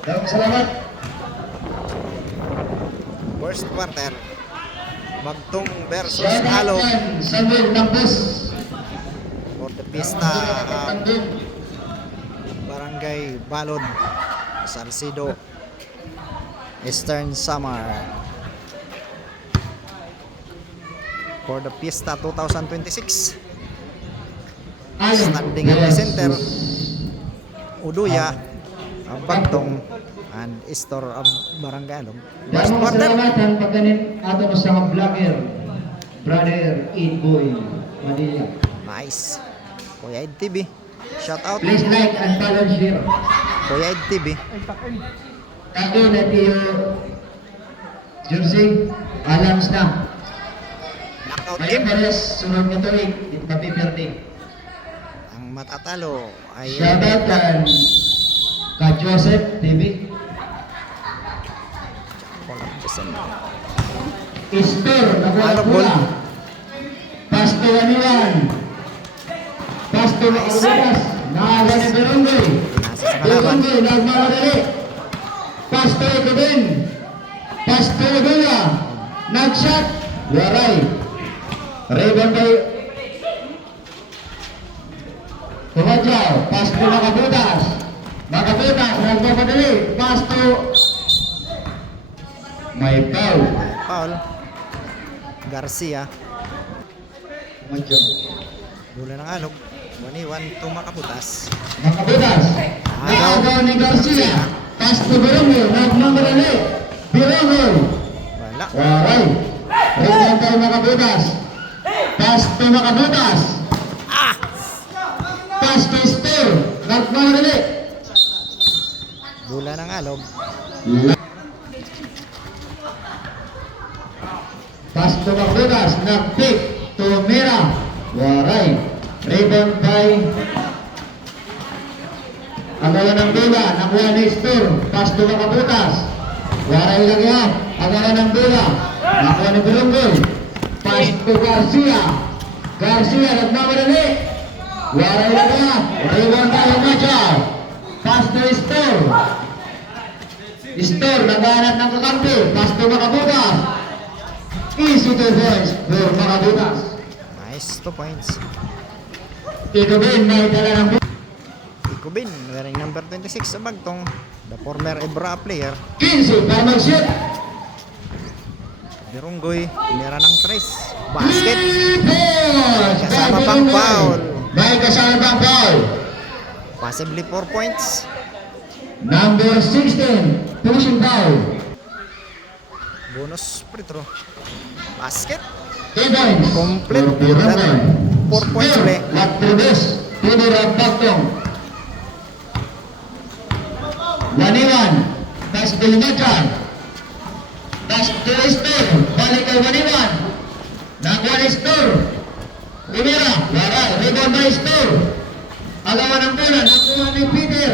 Salamat. First quarter, Bagtong versus Salamat Alog yan, Samuel Nambus. for the pista Barangay Balod, Salcido, Eastern Samar. For the pista 2026, standing at the center, Uduya, Bagtong, and Istor of Barangay Alog. First Damang quarter, salamat ang pagganit ato sa mga vlogger. Brother Boy Manila. nice. Kuya Ed TV, shout out. Please like and follow and share. Kuya Ed TV, Ako na tiyo Jersey, alams na. knockout May game. pares, sunod na tuwing, ito mapipirti. Ang matatalo ay Shoutout kan ka Joseph TV. Istor, Alog nakuha ball. Pasto Aniwan. Pasto Nakabukas. Nakawa ni Beronggoy. nasa sa kalaban. Beronggoy, nagmamadali. Pasto Ikudin. Pasto Dula. Nagshot. Waray. Rebound by Kumadyaw. Pasto Nakabukas. Nakabukas, nagmamadali. Pasto. May foul. Paul Garcia, Kumadyaw. bola ng Alog, 1-1 to Makabutas. Makabutas. Nakagawa ni Garcia. Pasto Beronggoy. Nagmamadali. Beronggoy. Wala. Waray. Rebound tayo Makabutas. Pasto Makabutas. Pasto Istor. Nagmamadali. Bola ng Alog, Pasto Makabutas. Nag-pick. Tumira. Waray. Rebound by agawan ng bola. Nakuha ni Istor. Pasto Makabutas. Waray lang yan. Agawan ng bola. Nakuha ni Beronggoy. Pasto Garcia. Garcia nagmamadali. Waray lang yan. Rebound tayo Machaw. Pasto Istor. Istor naghahanap ng kakampi. Pasto Makabutas. Easy to points for Makabutas. nice, 2 points. Ito din may dala ng bola. Ikubin, wearing number 26 sa Bagtong, the former Ebra player. 15 para mag-shoot. Beronggoy, mira ng 3. Basket, Kasama kasama pang foul. May kasama pang foul. Possibly 4 points. Number 16, pushing foul. Bonus free throw. Basket, 2 points. complete. For Beronggoy. 4 points Still, ulit. Latribus, Tudor Bagtong. Waniwan, pass to Lumajan. Pass to Istor, balik kay Waniwan. Nakuha ni Istor. Umira, waray, rebound by Istor. Agawan ng bola, nakuha ni Peter.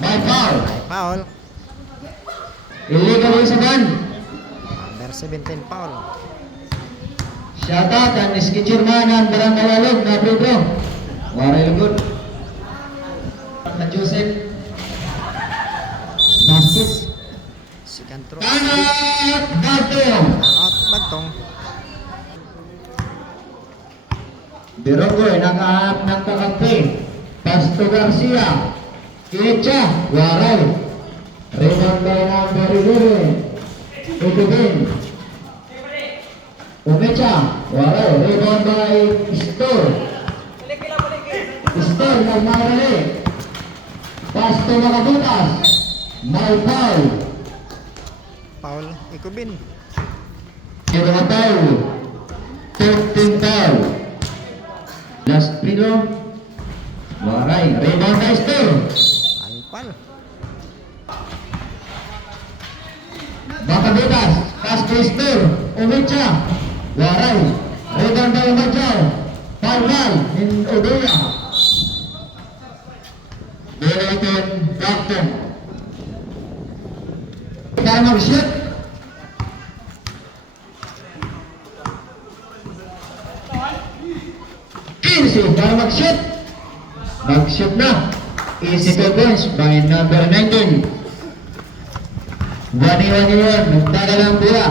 May foul. May foul. Illegal yung saban. Number 17 foul. Shoutout ang iskitsirmanan Barangay Alog na Pedro. Waray lugod. Na Joseph. Basket. Second throw. Tangat Bagtong. Out Bagtong. Beronggoy nakahanap ng kakampi. Pasto Garcia. Kecha. Waray. Rebound by number 11. Ito din. Umecha. Waray. Rebound by Istor. Istor nagmamadali. Pasto Makabutas. May foul. Foul, Ikubin. Ito na foul. 13 foul. Last free throw. Waray. Rebound by Istor. Alpal. Makabutas. Pasto Istor. Umecha. Waray. Rebound by Umecha. Foul in Uduya. Benetton Bagtong. Kaya mag-shoot. Easy para mag-shoot. Mag-shoot na. Easy to points by number 19. Wani-wani yun. Nagdagal ang bola.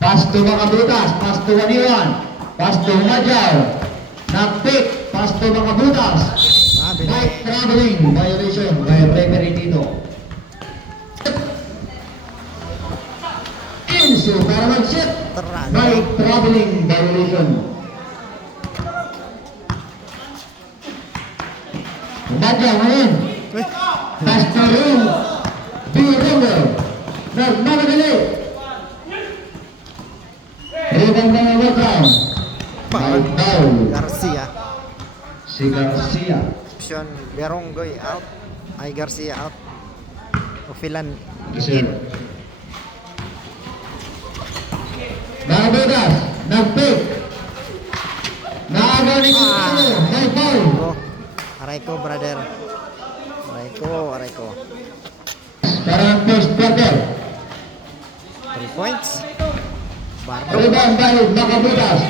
Pass to Makabutas. Pass to Wani-wan. Pass to Madjaw. Nag-pick. Pass to Makabutas. Sabi na. Night traveling violation by referee dito. Inso para mag-shoot. Night traveling violation. Madjaw ngayon. Uy, Pass to Ring. Birungo. Nagmamadali. Rebound na Madjaw. May foul. Garcia. Si Garcia. Option, Beronggoy out. Ay, Garcia out. Ufilan Kasi in. Nakabutas. Nag-pick. Nakagaling ko. May foul. Go. Aray ko, brother. Aray ko. Para ang first quarter. 3 points. Bardo. Rebound by Makabutas.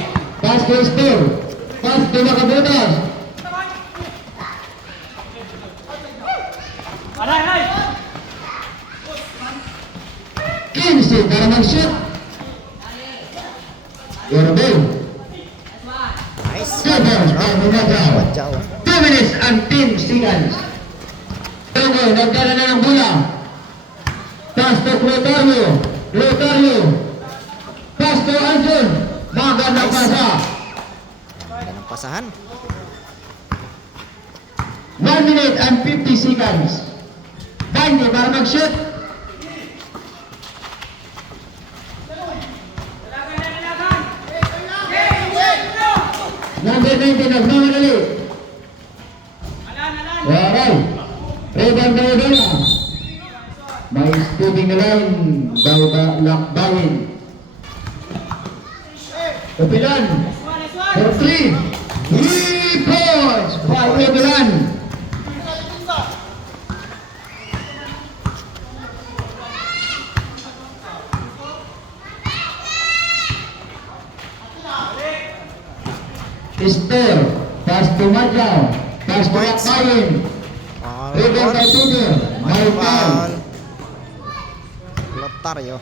Pass to Stor. Pass to Makabutas. Kinsi para mag-shoot. Yorobel. Nice. Rebound by Makabutas. Madjaw. 2 minutes and 10 seconds. Togo, nagdala na ng bola. Pass to Clotario. Pass to Anton. Magandang pasa. Ganda ng pasahan. 1 minute and 50 seconds. Bande para mag-shoot. Number 19, nagmamadali. Waray. Rebound by Odela. May stepping na line by Lakbayin. Kapilan. For 3. 3 points by Odelan. Esther, pass to Madjaw, pass to Lakbayin. Rebound by Tudor. May foul. Lotario.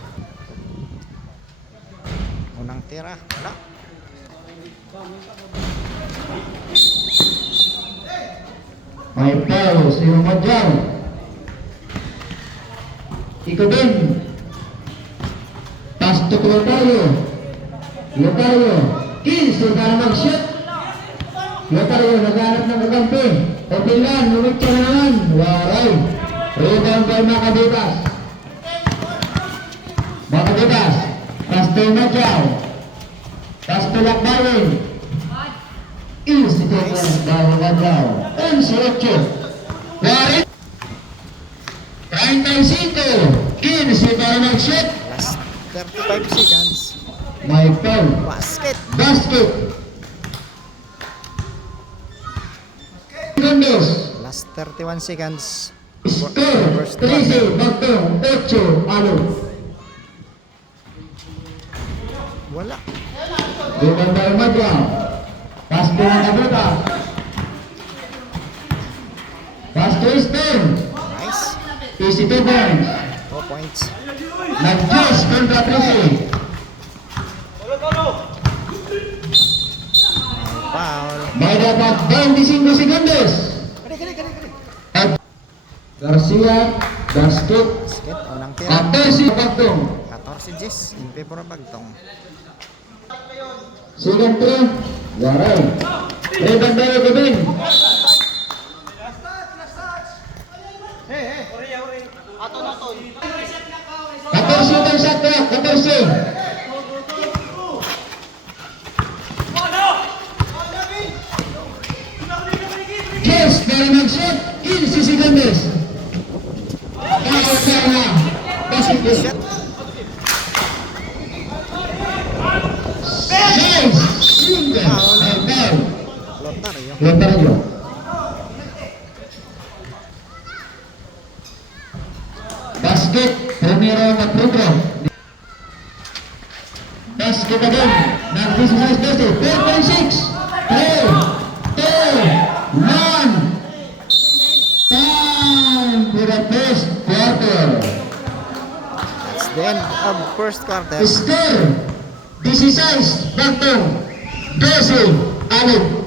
Unang tira. Wala. May foul si Madjaw. Iko din. Pass to Clotario. 15 para mag-shoot. Clotario naghanap ng kakampi. Opilan, lumitsya na naman. Waray. Rebound by Makabutas. Pass to Madjaw. Pass to Lakbayin. Instituto by Madjaw. 11-8. Waray. 35. 15 para mag-shoot. Last 35 seconds. May foul. Basket. Basket. Segundos. Last 31 seconds. Score. First 13. Bagtong. 8. Alo. Wala. Rebound by Madjaw. Pass to Makabutas. Pass to Stone. Nice. 22 points. 4 points. Nag-juice kontra 13. Foul. May dapat 25 segundos. At Garcia. Basket. Basket. Unang tira. 14. Bagtong. 14 Jess. In favor of Bagtong. Second 3. Waray. Rebound by Gabin. Katorsi ang shot clock. 14. Yes, para mag-shoot. 15 segundos. Foul para Basket. Shot. Nice. Single. Foul. Foul. Lotario. Lotario. Basket. Primero na program. Basket again. Nag-exercise 4.6. 3. 2. 1. Time for the first quarter. the end of first quarter. Score 16 Bagtong 12 Alin